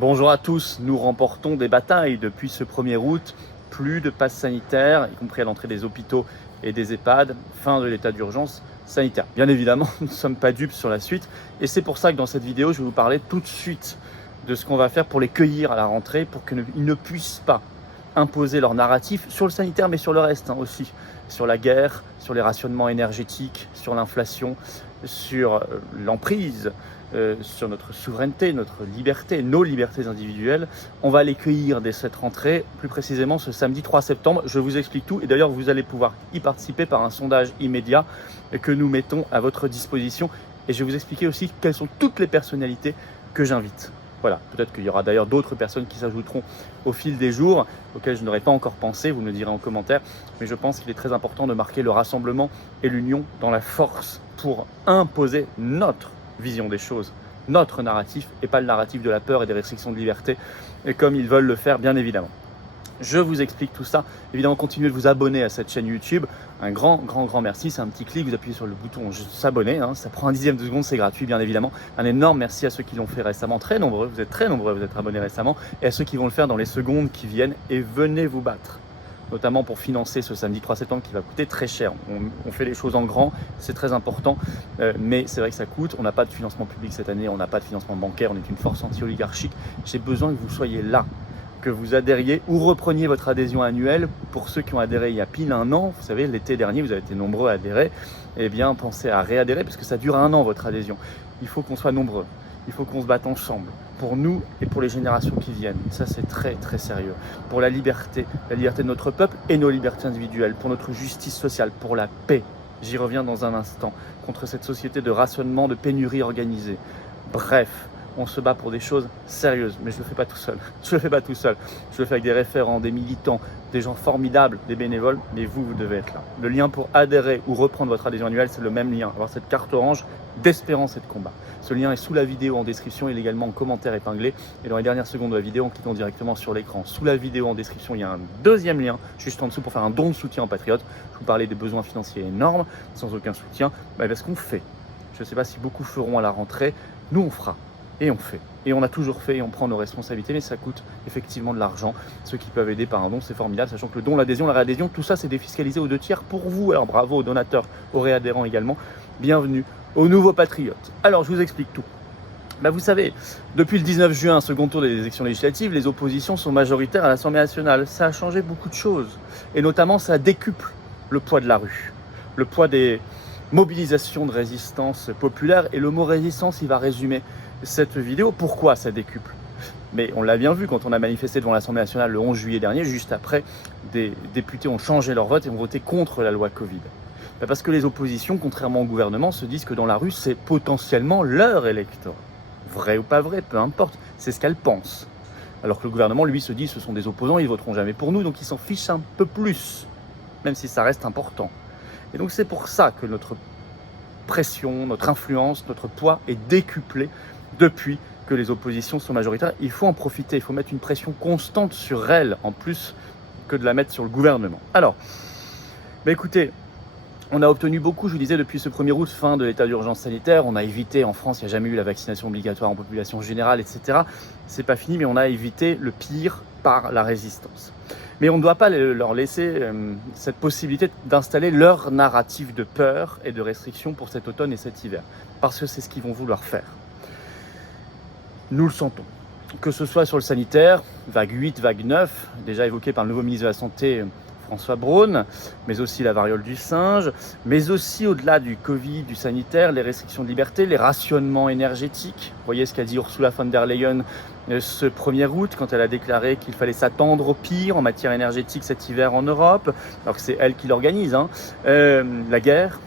Bonjour à tous, nous remportons des batailles depuis ce 1er août. Plus de passes sanitaires, y compris à l'entrée des hôpitaux et des EHPAD. Fin de l'état d'urgence sanitaire. Bien évidemment, nous ne sommes pas dupes sur la suite. Et c'est pour ça que dans cette vidéo, je vais vous parler tout de suite de ce qu'on va faire pour les cueillir à la rentrée, pour qu'ils ne puissent pas imposer leur narratif sur le sanitaire, mais sur le reste aussi. Sur la guerre, sur les rationnements énergétiques, sur l'inflation, sur l'emprise, sur notre souveraineté, notre liberté, nos libertés individuelles. On va les cueillir dès cette rentrée, plus précisément ce samedi 3 septembre. Je vous explique tout et d'ailleurs vous allez pouvoir y participer par un sondage immédiat que nous mettons à votre disposition. Et je vais vous expliquer aussi quelles sont toutes les personnalités que j'invite. Voilà, peut-être qu'il y aura d'ailleurs d'autres personnes qui s'ajouteront au fil des jours, auxquelles je n'aurais pas encore pensé, vous me le direz en commentaire, mais je pense qu'il est très important de marquer le rassemblement et l'union dans la force pour imposer notre vision des choses, notre narratif, et pas le narratif de la peur et des restrictions de liberté, et comme ils veulent le faire bien évidemment. Je vous explique tout ça. Évidemment, continuez de vous abonner à cette chaîne YouTube. Un grand merci. C'est un petit clic. Vous appuyez sur le bouton s'abonner. Ça prend un dixième de seconde. C'est gratuit, bien évidemment. Un énorme merci à ceux qui l'ont fait récemment. Très nombreux. Vous êtes très nombreux à vous être abonnés récemment. Et à ceux qui vont le faire dans les secondes qui viennent. Et venez vous battre. Notamment pour financer ce samedi 3 septembre qui va coûter très cher. On fait les choses en grand. C'est très important. Mais c'est vrai que ça coûte. On n'a pas de financement public cette année. On n'a pas de financement bancaire. On est une force anti-oligarchique. J'ai besoin que vous soyez là, que vous adhériez ou repreniez votre adhésion annuelle. Pour ceux qui ont adhéré il y a pile un an, vous savez, l'été dernier, vous avez été nombreux à adhérer, eh bien, pensez à réadhérer parce que ça dure un an, votre adhésion. Il faut qu'on soit nombreux, il faut qu'on se batte ensemble, pour nous et pour les générations qui viennent. Ça, c'est très, très sérieux. Pour la liberté de notre peuple et nos libertés individuelles, pour notre justice sociale, pour la paix. J'y reviens dans un instant, contre cette société de rationnement, de pénurie organisée. Bref, on se bat pour des choses sérieuses, mais je ne le fais pas tout seul. Je le fais avec des référents, des militants, des gens formidables, des bénévoles, mais vous devez être là. Le lien pour adhérer ou reprendre votre adhésion annuelle, c'est le même lien. Avoir cette carte orange d'espérance et de combat. Ce lien est sous la vidéo en description, il est également en commentaire épinglé. Et dans les dernières secondes de la vidéo, en cliquant directement sur l'écran, sous la vidéo en description, il y a un deuxième lien, juste en dessous, pour faire un don de soutien en patriote. Je vous parlais des besoins financiers énormes, sans aucun soutien. Parce qu'on fait. Je ne sais pas si beaucoup feront à la rentrée. Nous, on fera. Et on fait. Et on a toujours fait et on prend nos responsabilités, mais ça coûte effectivement de l'argent. Ceux qui peuvent aider par un don, c'est formidable, sachant que le don, l'adhésion, la réadhésion, tout ça, c'est défiscalisé aux 2/3 pour vous. Alors bravo aux donateurs, aux réadhérents également. Bienvenue aux nouveaux patriotes. Alors, je vous explique tout. Vous savez, depuis le 19 juin, second tour des élections législatives, les oppositions sont majoritaires à l'Assemblée nationale. Ça a changé beaucoup de choses. Et notamment, ça décuple le poids de la rue, le poids des mobilisations de résistance populaire. Et le mot résistance, il va résumer cette vidéo. Pourquoi ça décuple? Mais on l'a bien vu quand on a manifesté devant l'Assemblée nationale le 11 juillet dernier, juste après, des députés ont changé leur vote et ont voté contre la loi Covid. Parce que les oppositions, contrairement au gouvernement, se disent que dans la rue, c'est potentiellement leur électorat. Vrai ou pas vrai, peu importe, c'est ce qu'elles pensent. Alors que le gouvernement, lui, se dit ce sont des opposants, ils voteront jamais pour nous, donc ils s'en fichent un peu plus, même si ça reste important. Et donc c'est pour ça que notre pression, notre influence, notre poids est décuplé depuis que les oppositions sont majoritaires. Il faut en profiter, il faut mettre une pression constante sur elles, en plus que de la mettre sur le gouvernement. Alors, écoutez, on a obtenu beaucoup, je vous disais, depuis ce 1er août, fin de l'état d'urgence sanitaire. On a évité, en France, il n'y a jamais eu la vaccination obligatoire en population générale, etc. C'est pas fini, mais on a évité le pire par la résistance. Mais on ne doit pas leur laisser cette possibilité d'installer leur narratif de peur et de restriction pour cet automne et cet hiver. Parce que c'est ce qu'ils vont vouloir faire. Nous le sentons. Que ce soit sur le sanitaire, vague 8, vague 9, déjà évoquée par le nouveau ministre de la Santé, François Braun, mais aussi la variole du singe, mais aussi au-delà du Covid, du sanitaire, les restrictions de liberté, les rationnements énergétiques. Vous voyez ce qu'a dit Ursula von der Leyen ce 1er août, quand elle a déclaré qu'il fallait s'attendre au pire en matière énergétique cet hiver en Europe, alors que c'est elle qui l'organise. La guerre,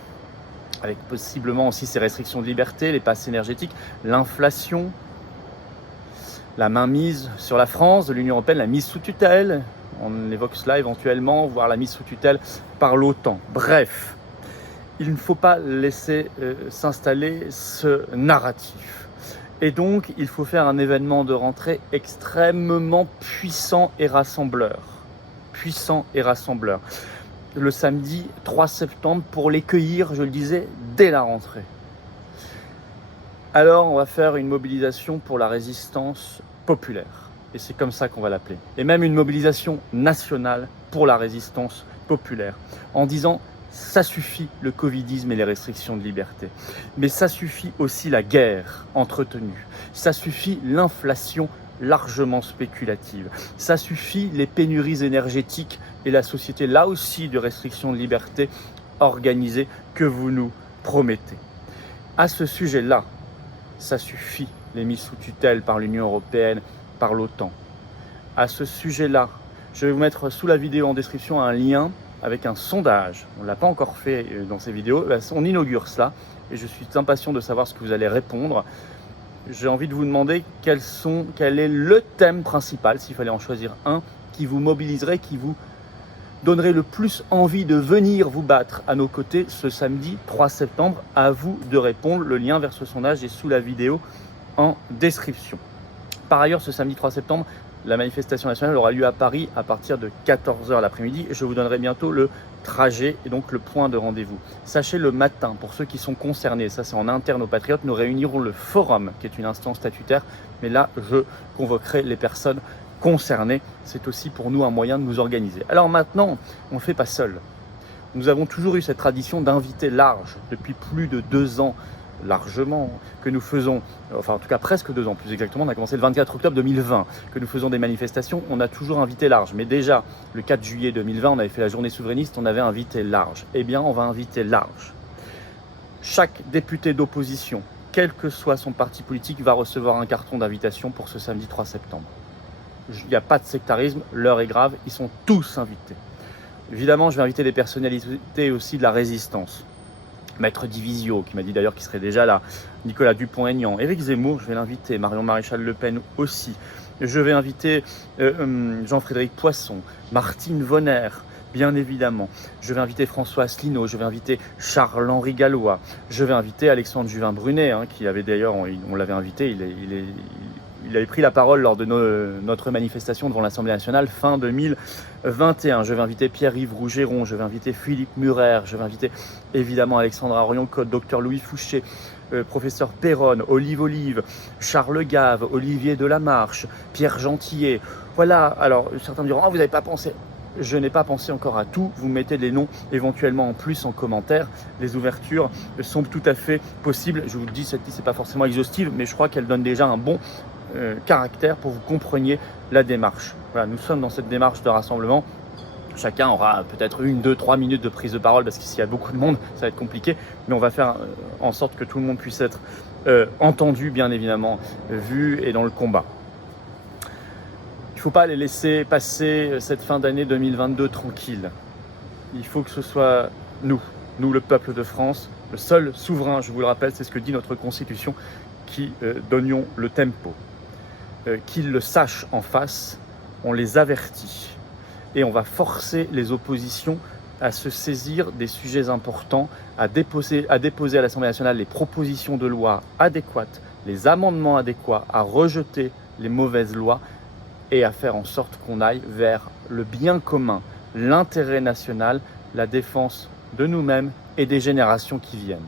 avec possiblement aussi ces restrictions de liberté, les passes énergétiques, l'inflation, la mainmise sur la France de l'Union européenne, la mise sous tutelle. On évoque cela éventuellement, voire la mise sous tutelle par l'OTAN. Bref, il ne faut pas laisser s'installer ce narratif. Et donc, il faut faire un événement de rentrée extrêmement puissant et rassembleur. Le samedi 3 septembre pour les cueillir, je le disais, dès la rentrée. Alors on va faire une mobilisation pour la résistance populaire. Et c'est comme ça qu'on va l'appeler. Et même une mobilisation nationale pour la résistance populaire. En disant, ça suffit le covidisme et les restrictions de liberté. Mais ça suffit aussi la guerre entretenue. Ça suffit l'inflation largement spéculative. Ça suffit les pénuries énergétiques et la société, là aussi, de restrictions de liberté organisée que vous nous promettez. À ce sujet-là, ça suffit les mises sous tutelle par l'Union européenne, par l'OTAN. À ce sujet-là, je vais vous mettre sous la vidéo en description un lien avec un sondage. On ne l'a pas encore fait dans ces vidéos. On inaugure cela et je suis impatient de savoir ce que vous allez répondre. J'ai envie de vous demander quel est le thème principal, s'il fallait en choisir un, qui vous mobiliserait, qui vous donnerait le plus envie de venir vous battre à nos côtés ce samedi 3 septembre. À vous de répondre. Le lien vers ce sondage est sous la vidéo en description. Par ailleurs, ce samedi 3 septembre, la manifestation nationale aura lieu à Paris à partir de 14h l'après-midi et je vous donnerai bientôt le trajet et donc le point de rendez-vous. Sachez le matin, pour ceux qui sont concernés, ça c'est en interne aux Patriotes, nous réunirons le forum qui est une instance statutaire, mais là je convoquerai les personnes concernées. C'est aussi pour nous un moyen de nous organiser. Alors maintenant, on ne le fait pas seul. Nous avons toujours eu cette tradition d'inviter large depuis plus de 2 ans, largement, que nous faisons, enfin en tout cas presque 2 ans plus exactement, on a commencé le 24 octobre 2020, que nous faisons des manifestations, on a toujours invité large. Mais déjà, le 4 juillet 2020, on avait fait la journée souverainiste, on avait invité large. Eh bien, on va inviter large. Chaque député d'opposition, quel que soit son parti politique, va recevoir un carton d'invitation pour ce samedi 3 septembre. Il n'y a pas de sectarisme, l'heure est grave, ils sont tous invités. Évidemment, je vais inviter des personnalités aussi de la résistance. Maître Divisio, qui m'a dit d'ailleurs qu'il serait déjà là, Nicolas Dupont-Aignan, Éric Zemmour, je vais l'inviter, Marion Maréchal Le Pen aussi. Je vais inviter Jean-Frédéric Poisson, Martine Vonner, bien évidemment. Je vais inviter François Asselineau, je vais inviter Charles-Henri Gallois, je vais inviter Alexandre Juvin-Brunet, qui avait d'ailleurs, on l'avait invité, il avait pris la parole lors de notre manifestation devant l'Assemblée nationale fin 2021. Je vais inviter Pierre-Yves Rougeron, je vais inviter Philippe Murer, je vais inviter évidemment Alexandra Orion-Cotte, Dr Louis Fouché, professeur Perronne, Olive, Charles Gave, Olivier Delamarche, Pierre Gentillet. Voilà, alors certains me diront, vous n'avez pas pensé. Je n'ai pas pensé encore à tout, vous mettez les noms éventuellement en plus en commentaire. Les ouvertures sont tout à fait possibles. Je vous le dis, cette liste n'est pas forcément exhaustive, mais je crois qu'elle donne déjà un bon caractère pour que vous compreniez la démarche. Voilà, nous sommes dans cette démarche de rassemblement. Chacun aura peut-être 1, 2, 3 minutes de prise de parole parce que s'il y a beaucoup de monde, ça va être compliqué. Mais on va faire en sorte que tout le monde puisse être entendu, bien évidemment, vu et dans le combat. Il ne faut pas les laisser passer cette fin d'année 2022 tranquille. Il faut que ce soit nous, le peuple de France, le seul souverain, je vous le rappelle, c'est ce que dit notre Constitution, qui donnions le tempo. Qu'ils le sachent en face, on les avertit et on va forcer les oppositions à se saisir des sujets importants, à déposer à l'Assemblée nationale les propositions de loi adéquates, les amendements adéquats, à rejeter les mauvaises lois et à faire en sorte qu'on aille vers le bien commun, l'intérêt national, la défense de nous-mêmes et des générations qui viennent.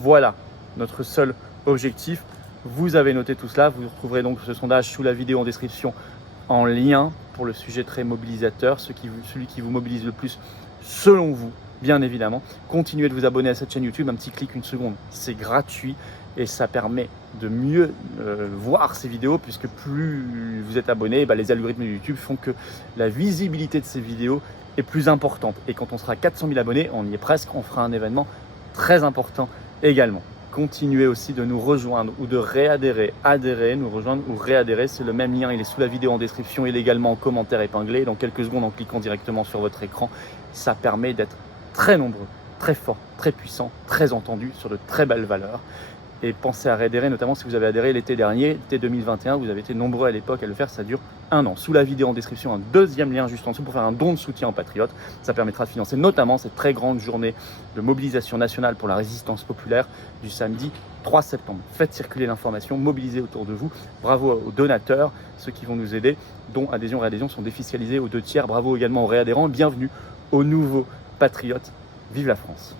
Voilà notre seul objectif. Vous avez noté tout cela, vous retrouverez donc ce sondage sous la vidéo en description en lien pour le sujet très mobilisateur, celui qui vous mobilise le plus selon vous, bien évidemment. Continuez de vous abonner à cette chaîne YouTube, un petit clic, 1 seconde, c'est gratuit et ça permet de mieux voir ces vidéos puisque plus vous êtes abonné, les algorithmes de YouTube font que la visibilité de ces vidéos est plus importante. Et quand on sera 400 000 abonnés, on y est presque, on fera un événement très important également. Continuez aussi de nous rejoindre ou de réadhérer, nous rejoindre ou réadhérer, c'est le même lien, il est sous la vidéo en description, il est également en commentaire épinglé. Dans quelques secondes, en cliquant directement sur votre écran, ça permet d'être très nombreux, très forts, très puissants, très entendus sur de très belles valeurs. Et pensez à réadhérer, notamment si vous avez adhéré l'été dernier, l'été 2021, vous avez été nombreux à l'époque à le faire, ça dure 1 an. Sous la vidéo en description, un deuxième lien juste en dessous pour faire un don de soutien aux patriotes. Ça permettra de financer notamment cette très grande journée de mobilisation nationale pour la résistance populaire du samedi 3 septembre. Faites circuler l'information, mobilisez autour de vous. Bravo aux donateurs, ceux qui vont nous aider, dont adhésion et réadhésion sont défiscalisés aux 2 tiers. Bravo également aux réadhérents, bienvenue aux nouveaux patriotes. Vive la France!